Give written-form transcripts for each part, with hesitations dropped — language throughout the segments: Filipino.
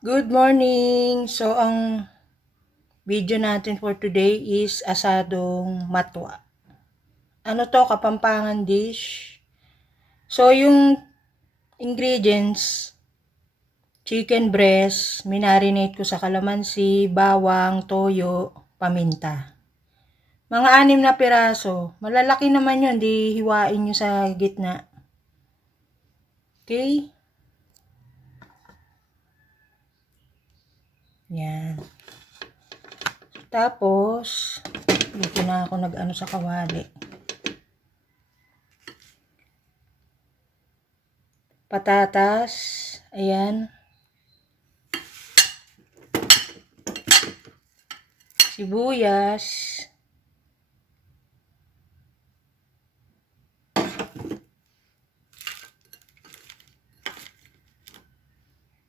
Good morning! So, ang video natin for today is asadong matwa. Ano to? Kapampangan dish. So, yung ingredients, chicken breast, minarinate ko sa kalamansi, bawang, toyo, paminta. Mga 6 na piraso. Malalaki naman yun, di hiwain nyo sa gitna. Okay? Yan. Tapos, dito na ako nag-ano sa kawali. Patatas, ayan, sibuyas,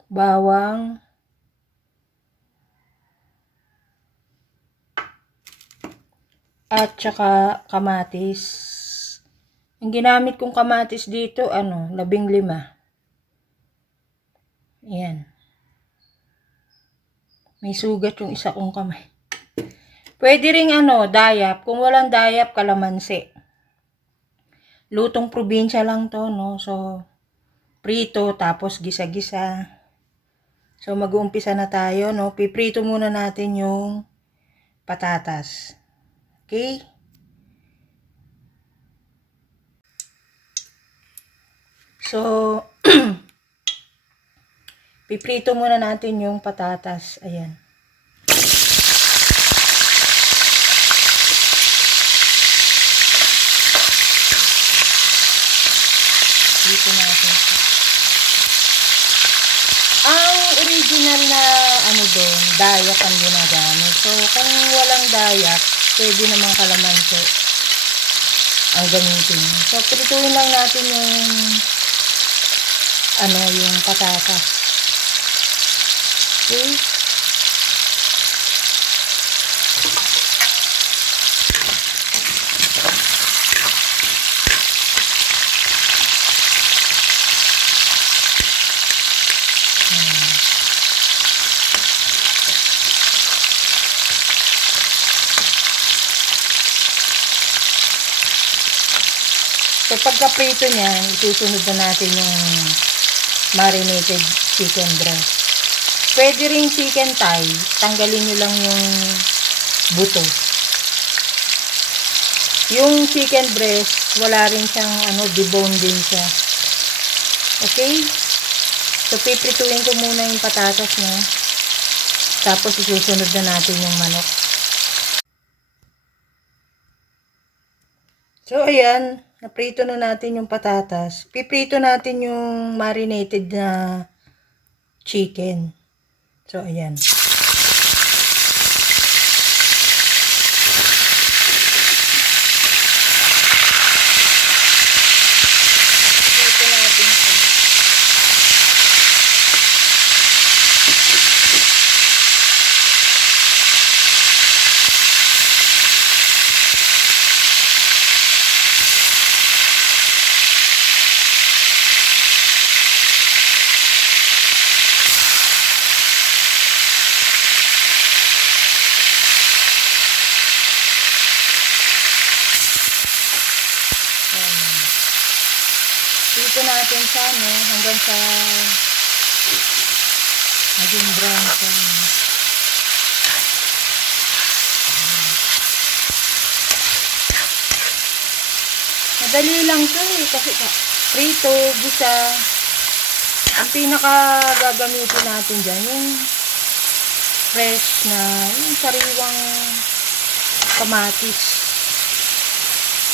bawang, at saka kamatis. Ang ginamit kong kamatis dito, 15. Ayan. May sugat yung isa kong kamay. Pwede ring dayap. Kung walang dayap, kalamansi. Lutong probinsya lang to, no? So, prito, tapos gisa-gisa. So, mag-uumpisa na tayo, no? Piprito muna natin yung patatas. Okay? So, piprito muna natin yung patatas. Ayan. Dito natin. Ang original na doon, dayak ang ginagamit. So, kung walang dayak, pwede namang kalamansi ang gamitin. So, prituin lang natin yung patatas. Okay? So, pagka-prito niyan, isusunod na natin yung marinated chicken breast. Pwede rin chicken thigh, tanggalin nyo lang yung buto. Yung chicken breast, wala rin siyang debone din siya. Okay? So, piprituin ko muna yung patatas niya. Tapos, isusunod na natin yung manok. So, ayan. Naprito na natin yung patatas. Piprito natin yung marinated na chicken. So, ayan. Piprito natin ito. Dito natin sa hanggang sa maging brown siya. Madali lang to kasi prito, gisa. Ang pinaka gagamitin natin dyan yung fresh na yung sariwang kamatis.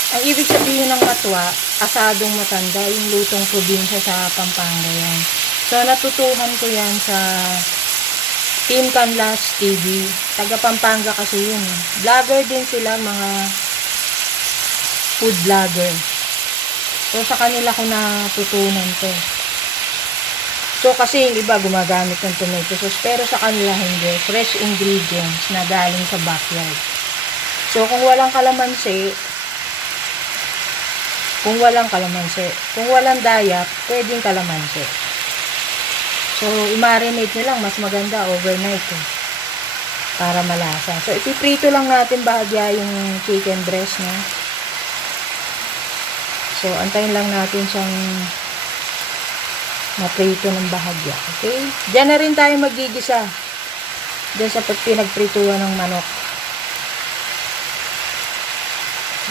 Ang ibig sabihin ng matwa, asadong matanda, yung lutong probinsya sa Pampanga yan. So, natutuhan ko yan sa Team Canlas TV. Taga Pampanga kasi yun. Vlogger din sila, mga food vlogger. So, sa kanila ko natutunan to. So, kasi yung iba gumagamit ng tomato sauce, pero sa kanila hindi. Fresh ingredients na galing sa backyard. So, kung walang kalamansi, kung walang dayap, pwedeng kalamansi. So, i-marinate nyo lang. Mas maganda overnight eh, para malasa. So, ipiprito lang natin bahagya yung chicken breast, no? So, antayin lang natin siyang maprito ng bahagya. Okay? Diyan na rin tayo magigisa. Diyan sa pinagprituan ng manok.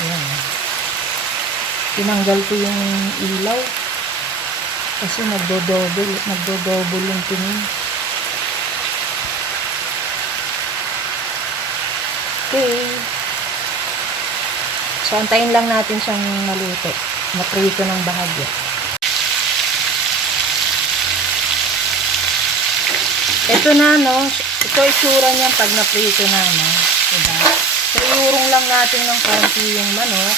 Ayan. Tinanggal ko yung ilaw. Kasi nagdo-double yung tingin. Okay. So, antayin lang natin siyang maluto. Maprito ng bahagya. Ito na, no? Ito itsura niyan pag naprito na, no? Diba? So, iurong lang natin ng konti yung manok.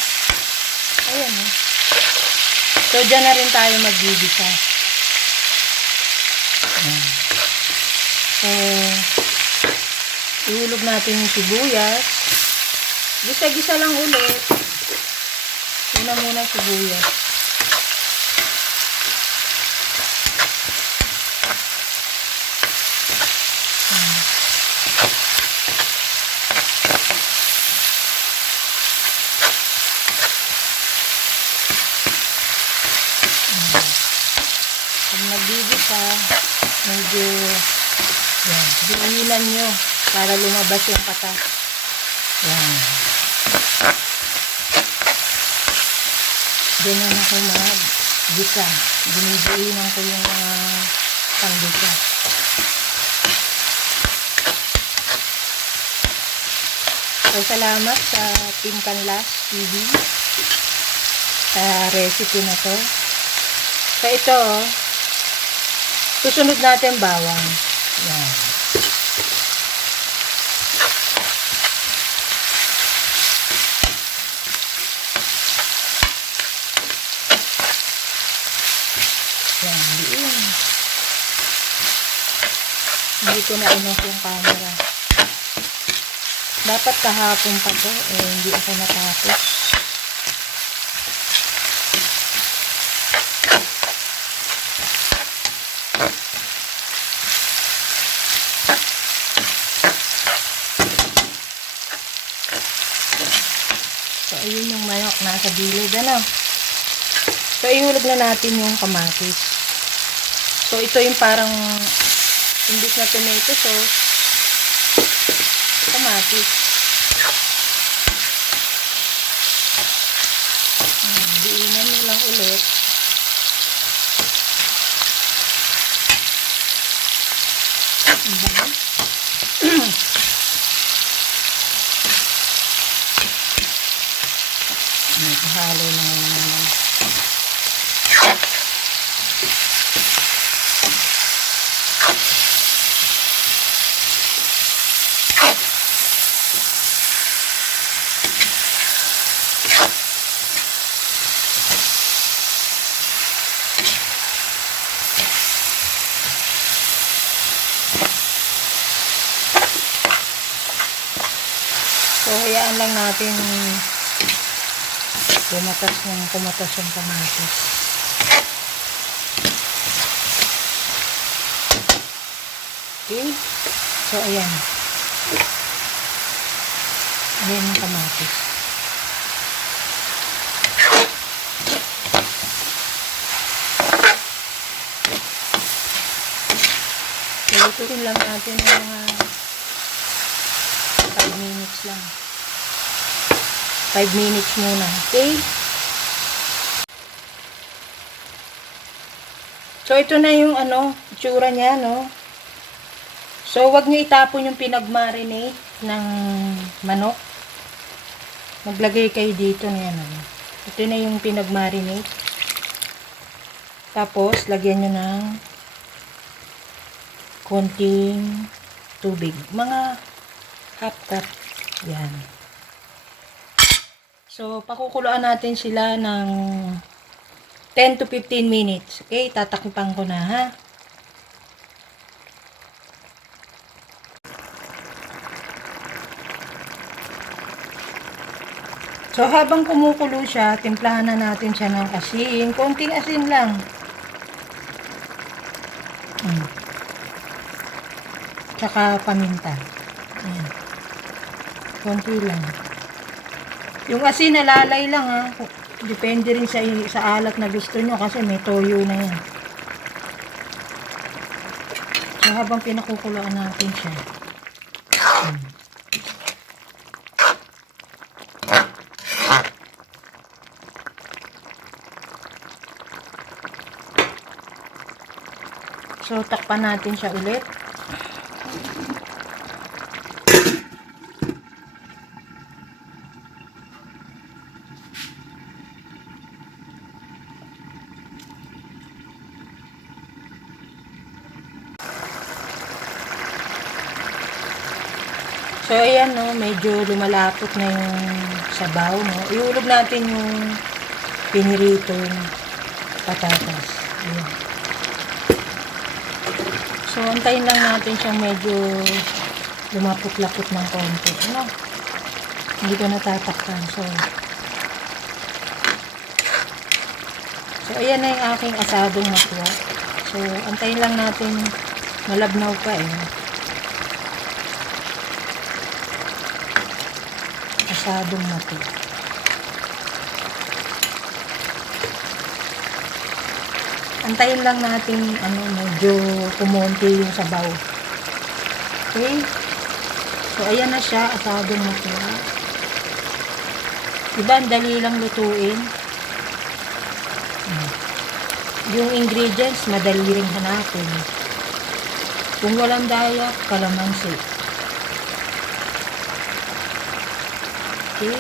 Ayan, no? So, dyan na rin tayo magigisa. Ayan. So, ihulog natin yung sibuyas. Gisa-gisa lang ulit. Una muna sibuyas. Pag nagigisa, medyo yan, diinan nyo para lumabas yung kata. Yan. Ganyan ako mag-gisa. Dinidiinan ko yung mga panggisa. So, salamat sa Team Canlas TV sa recipe na to. So, ito, susunod natin bawang. Yan. Yan, diin. Hindi ko na inos yung camera. Dapat kahapon pa to, hindi ako natapos. So, ayun yung manok nasa gilid, ano? So, ihulog na natin yung kamatis. So, ito yung parang imbis na tomato sauce, kamatis. Diinan nyo lang ulit. Halo na naman. So, hayaan lang natin kumatas yung kamatis. Okay. So, ayan. Ayan yung kamatis. So, ito rin lang natin yung mga 5 minutes lang. 5 minutes muna. Okay? So, ito na yung itsura niya, no? So, wag niyo itapon yung pinag-marinate ng manok. Maglagay kayo dito na yan, ano? Ito na yung pinag-marinate. Tapos, lagyan nyo ng konting tubig. Mga half cup. Yan. So, pakukuluan natin sila ng 10 to 15 minutes. Okay, tatakpan ko na, ha? So, habang kumukulo siya, timplahan na natin siya ng asin. Konting asin lang. Tsaka paminta. Ayan. Konti lang. Yung asin nalalay lang ha. Depende rin sa alat na gusto nyo kasi may toyo na yan. So habang pinakukulaan natin siya. So takpan natin siya ulit. So, ayan, no, medyo lumalapot na yung sabaw, no. Iulog natin yung piniritong patatas. Ayan. So, antayin lang natin siyang medyo lumapot-lapot ng konti. Ano? Hindi ko natatakpan. So, ayan na yung aking asadong matwa. So, antayin lang natin malabnaw pa eh. Asadong matwa. Antayin lang natin medyo kumonti yung sabaw. Okay? So, ayan na siya, asadong matwa. Diba, ang dali lang lutuin. Yung ingredients, madali ring hanapin. Kung walang daya, kalamansi. Okay?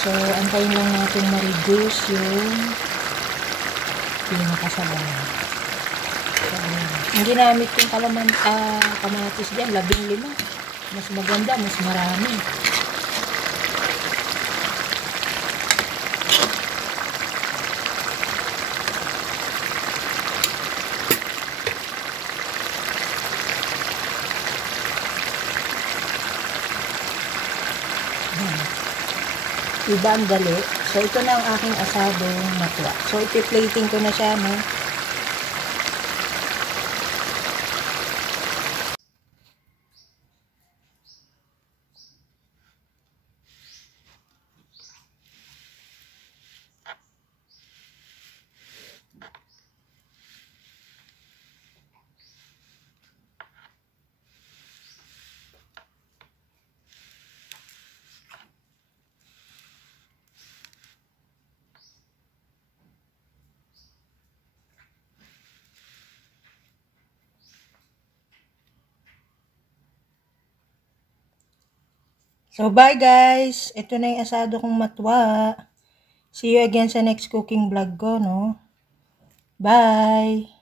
So, antayin lang natin ma-reduce yung pinakasabaw. So, hindi ginamit yung kamatis dyan, 15. Mas maganda, mas marami. Diba ang dali? So, ito na ang aking asadong matwa. So, ipi-plating ko na siya, no? So, bye guys! Ito na yung asado kong matwa. See you again sa next cooking vlog ko, no? Bye!